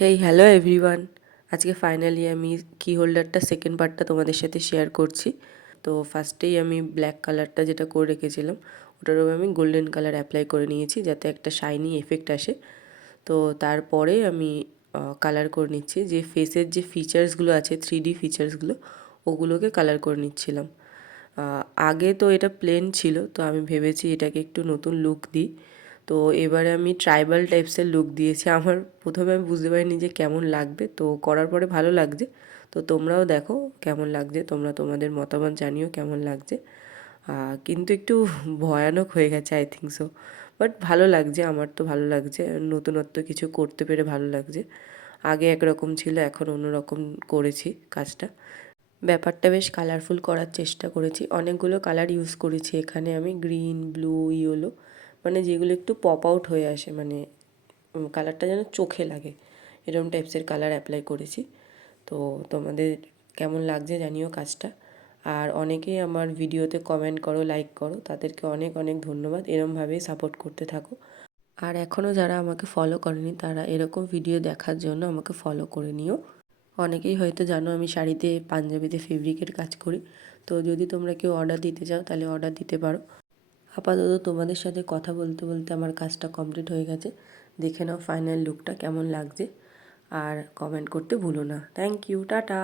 Hey hello everyone. আজকে finally আমি কি হোল্ডারটা সেকেন্ড পার্টটা তোমাদের সাথে শেয়ার করছি। তো ফার্স্টেই আমি ব্ল্যাক কালারটা যেটা করে রেখেছিলাম ওটার উপর আমি গোল্ডেন কালার অ্যাপ্লাই করে নিয়েছি যাতে একটা শাইনি এফেক্ট আসে। তো তারপরে আমি কালার করে নিচ্ছি যে ফেসের যে ফিচার্সগুলো আছে 3D ফিচার্সগুলো ওগুলোকে কালার করে নিচ্ছিলাম। আগে তো এটা প্লেন ছিল, তো আমি ভেবেছি এটাকে একটু নতুন লুক দিই। তো এবারে আমি ট্রাইবাল টাইপসের লুক দিয়েছি। আমার প্রথমে আমি বুঝতে পারিনি যে কেমন লাগবে, তো করার পরে ভালো লাগছে। তো তোমরাও দেখো কেমন লাগছে, তোমরা তোমাদের মতামত জানিও কেমন লাগছে। কিন্তু একটু ভয়ানক হয়ে গেছে আই থিঙ্ক সো, বাট ভালো লাগছে, আমার তো ভালো লাগছে, নতুনত্ব কিছু করতে পেরে ভালো লাগছে। আগে একরকম ছিল, এখন অন্যরকম করেছি কাজটা। ব্যাপারটা বেশ কালারফুল করার চেষ্টা করেছি, অনেকগুলো কালার ইউজ করেছি এখানে আমি, গ্রিন, ব্লু, ইয়েলো, মানে যেগুলো একটু পপ আউট হয়ে আসে, মানে কালারটা যেন চোখে লাগে এরকম টাইপসের কালার অ্যাপ্লাই করেছি। তো তোমাদের কেমন লাগছে জানিও কাজটা। আর অনেকেই আমার ভিডিওতে কমেন্ট করো, লাইক করো, তাদেরকে অনেক অনেক ধন্যবাদ। এরমভাবেই সাপোর্ট করতে থাকো। আর এখনও যারা আমাকে ফলো করেনি তারা এরকম ভিডিও দেখার জন্য আমাকে ফলো করে নিও। অনেকেই হয়তো জানো আমি শাড়িতে পাঞ্জাবিতে ফেব্রিকের কাজ করি। তো যদি তোমরা কেউ অর্ডার দিতে চাও তাহলে অর্ডার দিতে পারো। আপাতত তোমাদের সাথে কথা বলতে বলতে আমার কাজটা কমপ্লিট হয়ে গেছে। দেখে নাও ফাইনাল লুকটা কেমন লাগছে, আর কমেন্ট করতে ভুলো না। Thank you, tata.